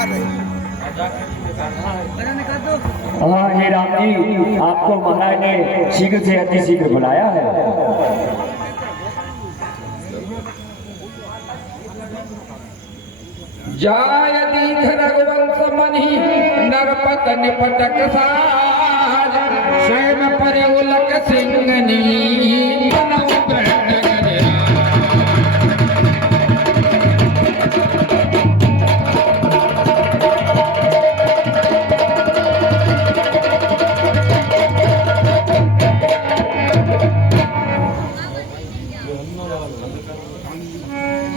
हाँ हे राम जी, आपको महाराज ने शीघ्र से अति शीघ्र बुलाया है। जाय दीख रघुवंश मनि नरपत निपटक साज स्वयं पर उलक सिंगनी मनौ ग्रहण करे।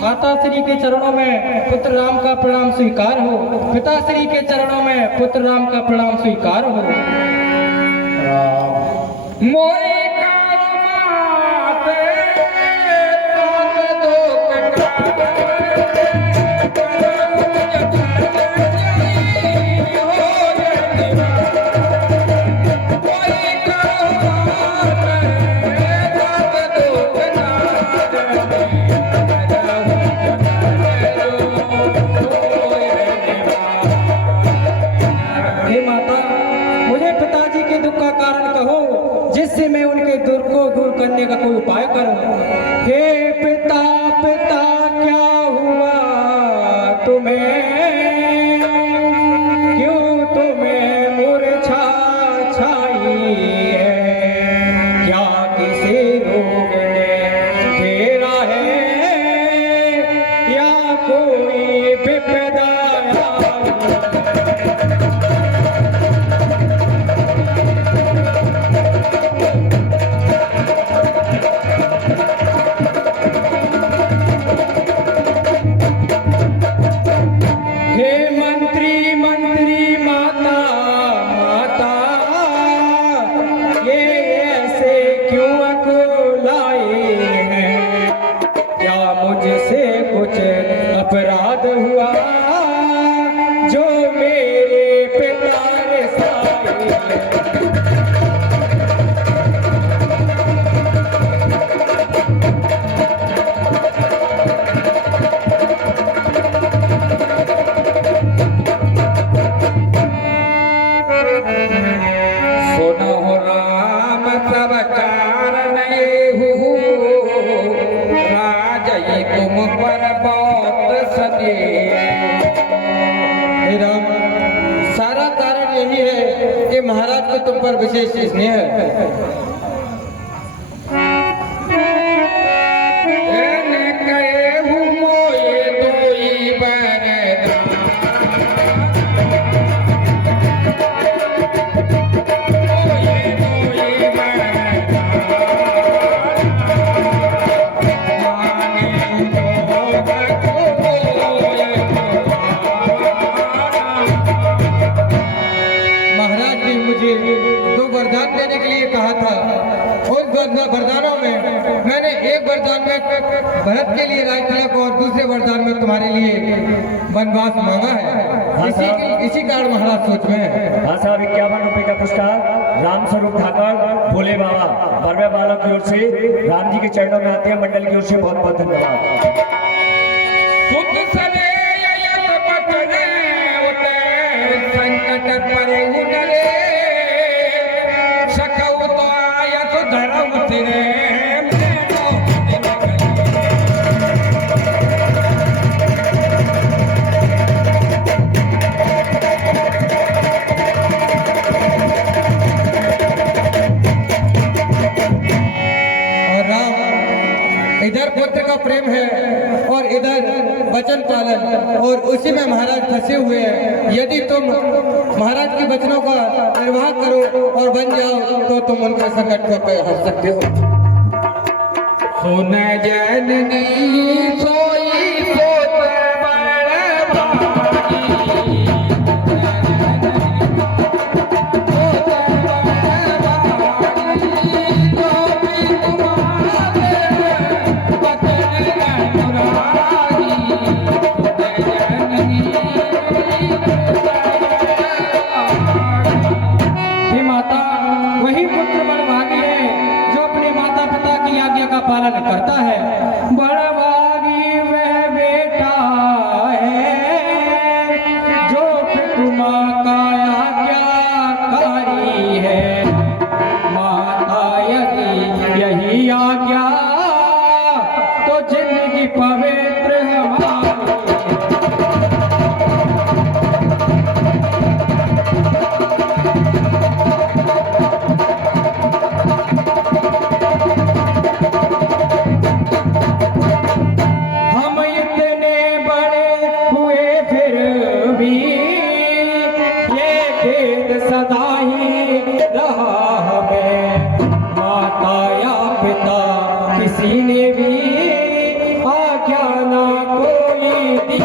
माता श्री के चरणों में पुत्र राम का प्रणाम स्वीकार हो। पिता श्री के चरणों में पुत्र राम का प्रणाम स्वीकार हो। मोरी कामाते ताक दो जिससे मैं उनके दुख को दूर करने का कोई उपाय करूं। हे पिता पिता क्या हुआ तुम्हें, क्यों तुम्हें मूर्छा छाई है, क्या किसी रोग ने घेरा है या कोई विपदा अपराध हुआ जो मेरे पिता रे साए। सुनो राम सब कारण हो राजई तुम पर बहुत सदे। राम, सारा कारण यही है कि महाराज को तुम पर विशेष स्नेह है। दो वरदान देने के लिए कहा था। उन वरदानों में मैंने एक वरदान में भरत के लिए राज तिलक और दूसरे वरदान में तुम्हारे लिए वनवास मांगा है। इसी कारण महाराज सोच में है। हाँ साहब, 51 रुपए का पुरस्कार राम स्वरूप ठाकर भोले बाबा बरवे वालों की ओर से राम जी के चरणों में आते हैं। मंडल की ओर से बहुत बहुत धन्यवाद। संकट परे उनरे सकौ तो आयत धर्म तेरे और राम, इधर पुत्र का प्रेम है और इधर वचन पालन, और उसी में महाराज फंसे हुए हैं। यदि तुम महाराज के वचनों का निर्वाह करो और बन जाओ तो तुम उनके संकट को हट सकते हो। सुन जननी सोई सोत बड़ भागी पालन करता है। बड़ा भूमि पवित्र हमारी। हम इतने बड़े हुए फिर भी ये खेद सदा ही रहा हमें। माता या पिता किसी ने भी आज्ञा ना कोई दी।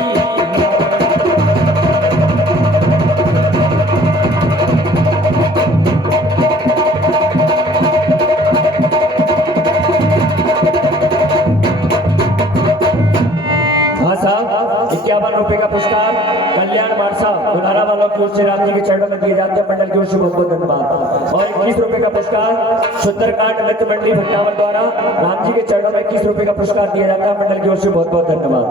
हाँ साहब, 51 रुपए का पुरस्कार कल्याण मानसा दुलारा वालों की ओर से राम जी के चरणों में दिए जाते हैं, मंडल की ओर से बहुत बहुत धन्यवाद। और 21 रुपए का पुरस्कार सुंदरकांड नृत्य मंडली भट्टावल द्वारा राम जी के चरणों में 21 रुपए का पुरस्कार दिया जाता है, मंडल की ओर से बहुत बहुत धन्यवाद।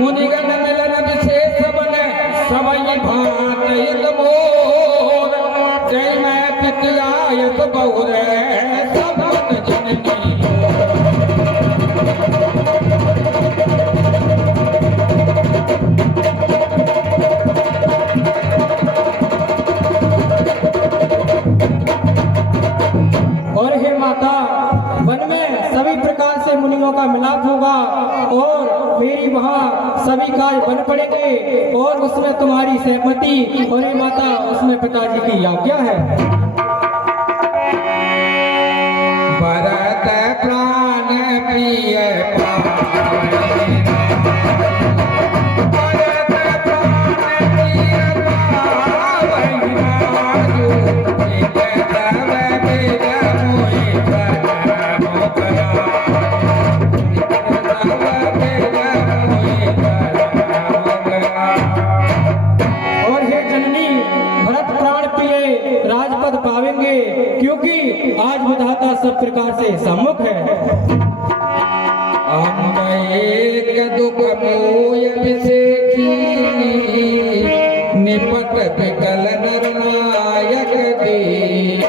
मुनिगण मिलन विशेष बने सबई भात हित मोर। जय मैं पितयायत बहुरे सब जननी। और हे माता, वन में सभी प्रकार से मुनियों का मिलाप होगा और मेरी वहाँ सभी कार्य बन पड़ेंगे और उसमें तुम्हारी सहमति। और हे माता, उसमें पिताजी की आज्ञा है। भरत प्राण प्रिय राजपद पावेंगे, क्योंकि आज विधाता सब प्रकार से सम्मुख है। एक दुख मोय विषेखी निपट विकल नरनायक देखी।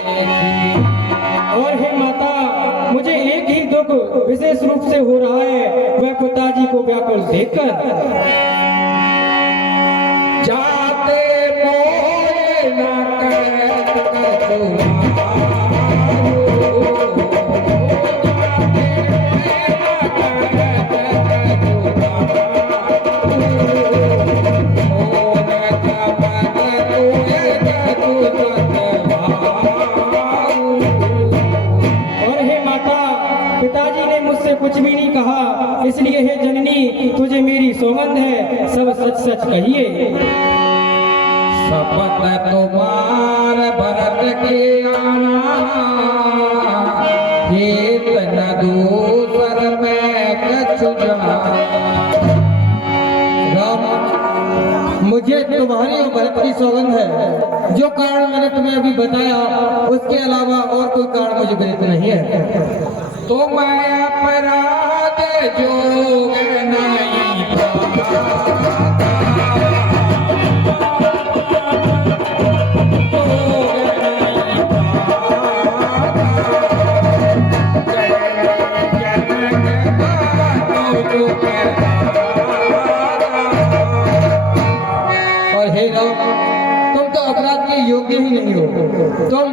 और हे माता, मुझे एक ही दुख विशेष रूप से हो रहा है, वह पिताजी को व्याकुल देखकर। जाते मोय ना कुछ भी नहीं कहा, इसलिए हे जननी, तुझे मेरी सौगंध है, सब सच सच कहिए। शपथ तुम्हार भरत के आना, हेत न दूसर मैं कछु जाना। राम, मुझे तुम्हारी और भरत की सौगंध है। जो कारण मैंने तुम्हें अभी बताया, उसके अलावा और कोई कारण मुझे विदित नहीं है। तो मैं अपराध जोग नहीं और हे राम, तुम तो अपराध के योग्य ही नहीं हो। तुम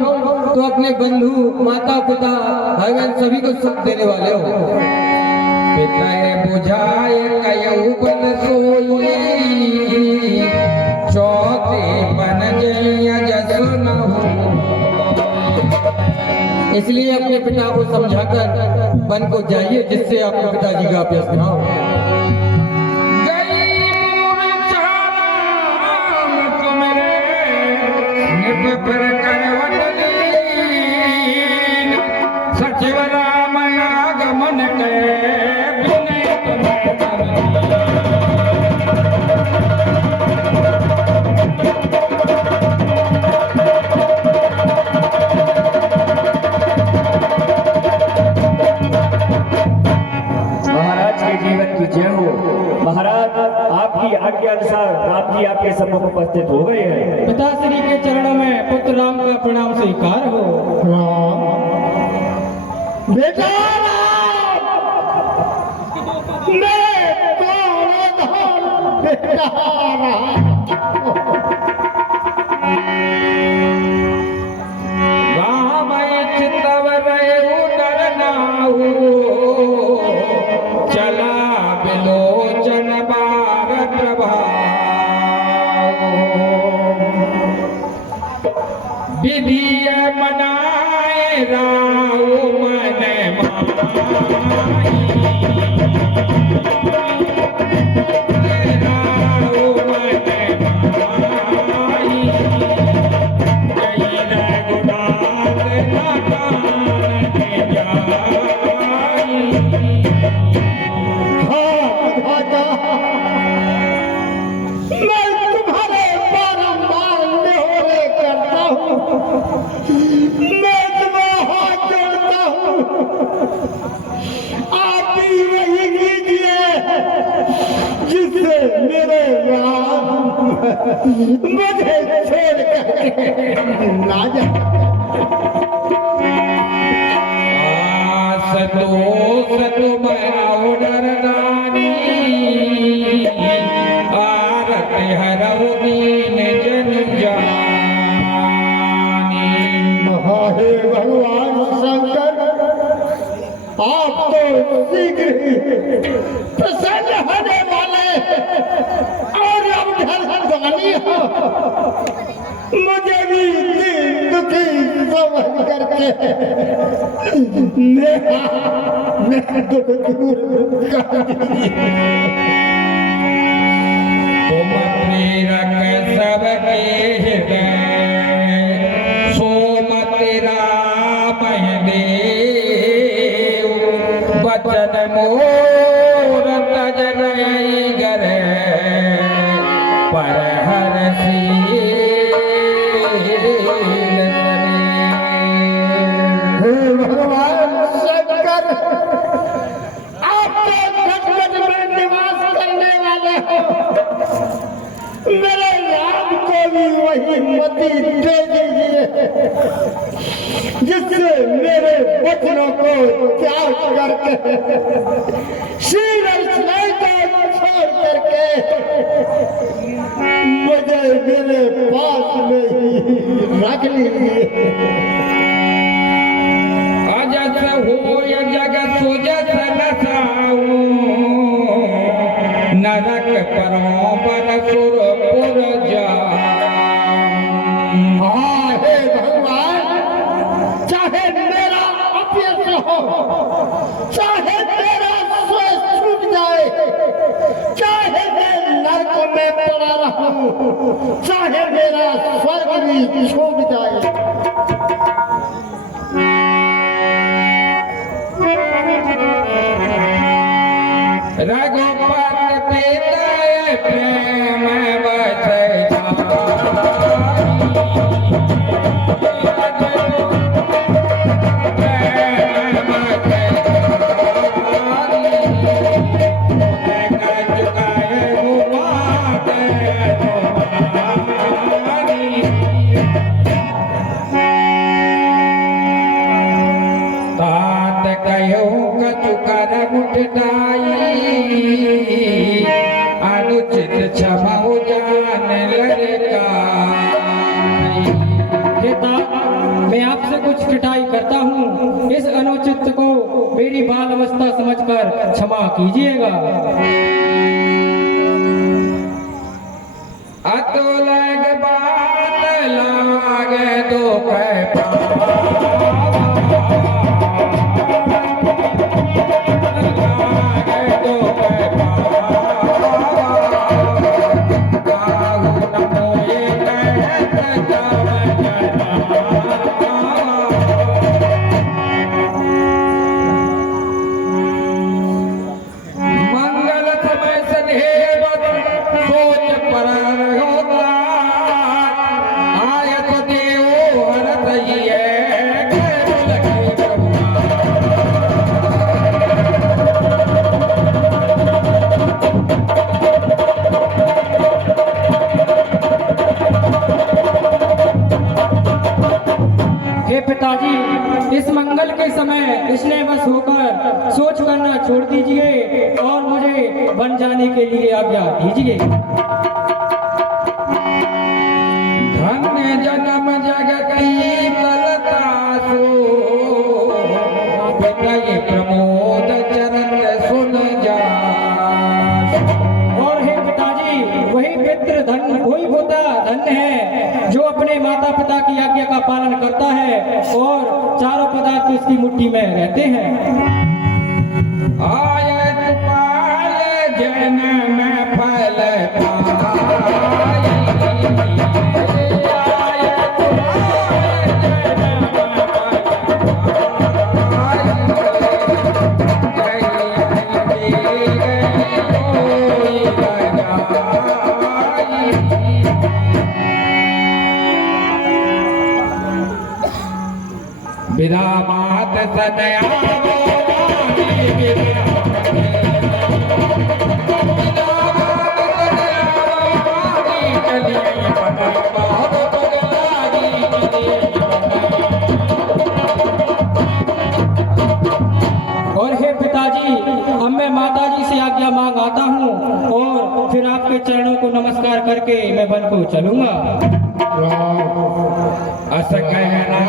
तो अपने बंधु, माता पिता, भाई बहन सभी को सुख देने वाले हो। पिता बुझाए कयऊ बन सोई, चौथे बन जइया जसु न हो। इसलिए अपने पिता को समझाकर वन को जाइए, जिससे आपके पिताजी का अभ्यास ना हो। पर करवटली सचिव राम आगमन के विनय तुम्हें महाराज के जीवन की जय हो। महाराज, आपकी आज्ञा अनुसार राम जी आपके सम्मुख उपस्थित हो गए हैं। पिताश्री के चरणों में पुत्र राम का प्रणाम स्वीकार हो। राम, बेटा राम, मेरे तोड़े धान बेचारा राम चितव रहे डरनाऊ चला बिलोचन बार प्रभाव विधिय मनाए राऊ मन माई राऊ मन माई जय रघुनाथ नारायण जाई राजा मैं तुम्हारे बारंबार न्योरे करता हूँ मैं तुम्हें हाथ जोड़ता हूँ आप ही वही कीजिए जिससे मेरे राम मुझे छोड़ करके ना जाए सतो मैं डरदानी आरत हरव दीन जन जानी हे भगवान शंकर आप तो शीघ्र ही प्रसन्न होने वाले और अब धर्मदानी हो मुझे भी दीन दुखी समझ करके मेरा दुख दूर कर दीजिए तुम प्रेरक सबके हृदय सोमत राम देव वचन मोर तज रही गर पर हरसी हे भगवान शंकर आप तो घट में निवास करने वाले हो मेरे राम को भी वही मति दे दीजिए जिससे मेरे वचनों को त्याग करके श्री रसोई को छोड़ करके मुझे मेरे पास में ही रख लीजिए अजस होय जगत सुजस नसाऊ नरक परों पर सुरपुर जाऊं हाँ हे भगवान चाहे मेरा अपयश हो चाहे तेरा स्वस्थ छूट जाए चाहे मैं नरक में पड़ा रहूं चाहे मेरा स्वर्ग भी छूट जाए रघुपत पिता प्रेम तात कहो कछु कर मुठदाई अनुचित क्षमा जान लड़का पिता मैं आपसे कुछ पिटाई करता हूँ इस अनुचित को मेरी बाल अवस्था समझकर क्षमा कीजिएगा अतुलग बात लागे दो मंगल समय सदेव सोच पर होता आयत देव हरत ये हे पिताजी इस मंगल के समय इसने बस होकर सोच करना छोड़ दीजिए और मुझे बन जाने के लिए आज्ञा दीजिए। धन्य जन्म जगती तलतासु पितय प्रमोद चरण सुन जा। और हे पिताजी, वही पितृ धन, वही पोता धन्य है जो अपने माता पिता की आज्ञा का पालन करता है और चारों पदार्थ उसकी मुट्ठी में रहते हैं। आयत पाल जन्म फल विदा मात सदया और हे पिताजी, अब मैं माताजी से आज्ञा मांग आता हूँ और फिर आपके चरणों को नमस्कार करके मैं वन को चलूंगा। अस कहना